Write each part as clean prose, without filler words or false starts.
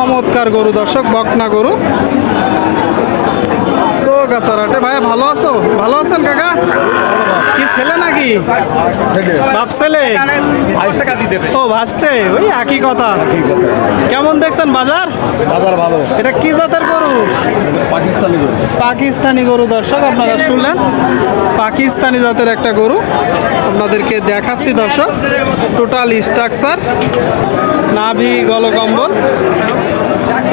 চমৎকার গরু দর্শক, বকনা গরু। সোগাছারহাটে ভাইয়া ভালো আছো? ভালো আছেন কাকা? কি ছেলে নাকি বাপ ছেলে? ও ভাসতে, ওই একই কথা। কেমন দেখছেন বাজার? বাজার ভালো। এটা কি জাতের গরু? পাকিস্তানি গরু। পাকিস্তানি গরু দর্শক, আপনারা শুনলেন, পাকিস্তানি জাতের একটা গরু আপনাদেরকে দেখাচ্ছি দর্শক। টোটাল স্ট্রাকচার, নাভি, গলকম্বল।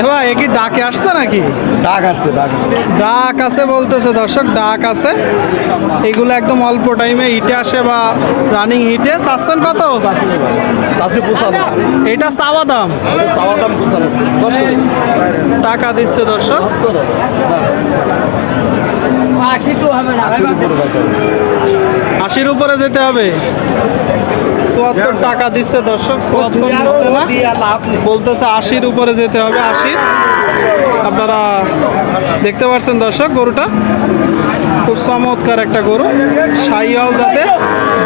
এবার এ কি ডাকে আসছে নাকি? ডাক আসছে, ডাক আছে বলতেছে দর্শক, ডাক আছে। এগুলো একদম অল্প টাইমে হিটে আসে বা রানিং হিটে। চাচ্ছেন কত? চাষি পোষানো। এটা চাওয়া দাম, চাওয়া দাম পোষানো। টাকা দিচ্ছে দর্শক। 80-র উপরে যেতে হবে। 74 টাকা দিচ্ছে দর্শক, 74 দিচ্ছে না, বলতেছে 80-র উপরে যেতে হবে। 80 আপনারা দেখতে পাচ্ছেন দর্শক, গরুটা খুব চমৎকার একটা গরু। শাহিওয়াল জাতে,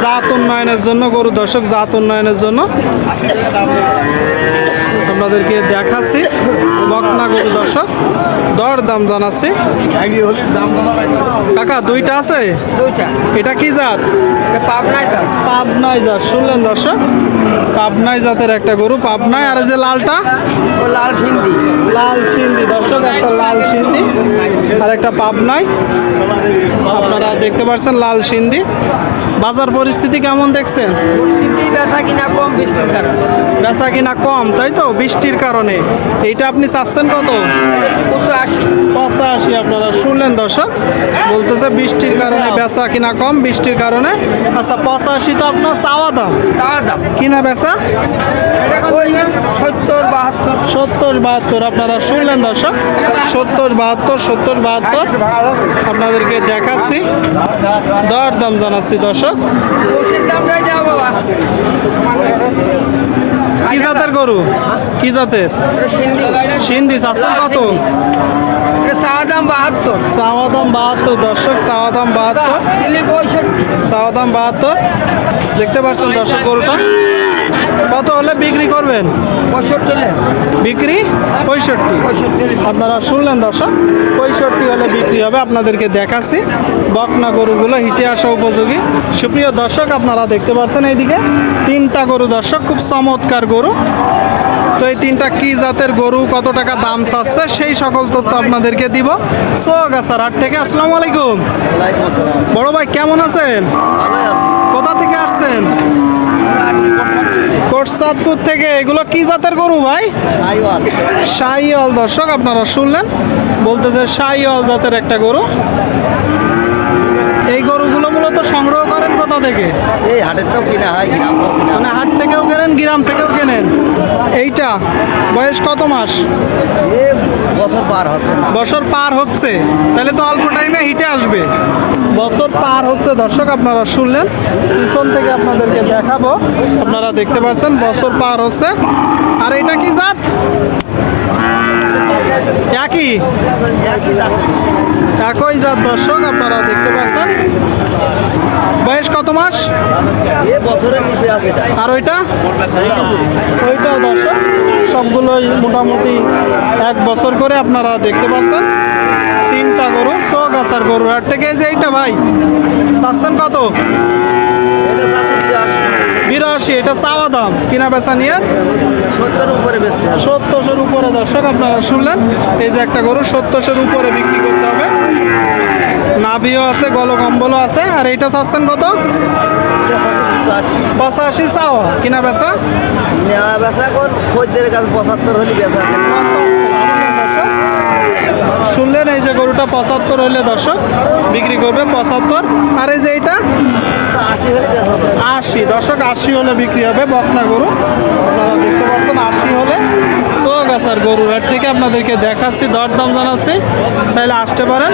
জাত উন্নয়নের জন্য গরু দর্শক, জাত উন্নয়নের জন্য আপনাদেরকে দেখাচ্ছি। বকনা গরু দর্শক, দর দাম জানাচ্ছি। কাকা দুইটা আছে? এটা কি জাত? পাবনাই জাত। শুনলেন দর্শক, পাবনাই জাতের একটা গরু, পাবনাই। আর যে লালটা? লাল সিন্ধি দর্শক, একটা লাল সিন্ধি আর একটা পাবনাই। আপনারা দেখতে পাচ্ছেন লাল সিন্ধি। বাজার পরিস্থিতি কেমন দেখছেন? বেচা কিনা কম, তাই তো, বৃষ্টির কারণে। এইটা আপনি চাচ্ছেন কত? 85। আপনারা শুনলেন দর্শক, বলতেছে বৃষ্টির কারণে বেচা কিনা কম, বৃষ্টির কারণে। আচ্ছা 85 তো আপনার চাওয়া দাম, কিনা বেচা 70-72। আপনারা শুনলেন দর্শক, 70-72 আপনাদেরকে দেখাচ্ছি, দর দাম জানাচ্ছি দর্শক। কি জাতের গরু? কি জাতের? সিন্ধি। চাচ্ছেন কত? চাওয়া দাম 72 দর্শক, চাওয়া দাম 72। দেখতে পাচ্ছেন দর্শক, গরুটা কত হলে বিক্রি করবেন? 65 বিক্রি। 65 আপনারা শুনলেন দর্শক, 65 হলে বিক্রি হবে। আপনাদেরকে দেখাচ্ছি বকনা গরুগুলো হিটে আসা উপযোগী। সুপ্রিয় দর্শক, আপনারা দেখতে পাচ্ছেন এইদিকে 3টা গরু দর্শক, খুব চমৎকার গরু। তো এই 3টা কি জাতের গরু, কত টাকা দাম চাচ্ছে, সেই সকল তথ্য আপনাদেরকে দিব সোগাছারহাট থেকে। আসসালামু আলাইকুম বড় ভাই, কেমন আছেন? কোথা থেকে আসছেন? কোটচাঁদপুর থেকে। এগুলো কি জাতের গরু ভাই? শাহিওয়াল দর্শক, আপনারা শুনলেন, বলতেছে শাহিওয়াল জাতের একটা গরু। এই গরুগুলো মূলত সংগ্রহ করেন কোথা থেকে? এই হাটের তো কিনা হয়, গ্রাম মানে হাট থেকেও কেনেন, গ্রাম থেকেও কেনেন। এইটা বয়স কত মাস? বছর পার হচ্ছে, তাহলে তো অল্প টাইমে হিটে আসবে। বছর পার হচ্ছে দর্শক, আপনারা শুনলেন, পিছন থেকে আপনাদেরকে দেখাবো। আপনারা দেখতে পাচ্ছেন বছর পার হচ্ছে। আর এটা কি জাত? একই জাত দর্শক, আপনারা দেখতে পাচ্ছেন। বয়স কত মাস? আর ওইটাও দর্শক, সবগুলোই মোটামুটি 1 বছর করে আপনারা দেখতে পাচ্ছেন। 3টা গরু সোগাছার গরুর হাট থেকে। যে এইটা ভাই চাচ্ছেন কত? 82। এটা চাওয়া দাম, কিনা বেচা নিয়ে 70-এর উপরে দর্শক, আপনারা শুনলেন। এই যে একটা গরু 70-এর উপরে বিক্রি করতে হবে। নাভিও আছে, গলকম্বলও আছে। আর এইটা চাচ্ছেন কত? 85 চাওয়া, কিনা বেচা? শুনলেন, এই যে গরুটা 75 হইলে দর্শক বিক্রি করবে, 75। আর এই যে এইটা 80 দর্শক, 80 হলে বিক্রি হবে বকনা গরু। আপনারা দেখতে পাচ্ছেন 80 হলে। সোগাছার গরুর হাট থেকে আপনাদেরকে দেখাচ্ছি, দরদাম জানাচ্ছি, চাইলে আসতে পারেন।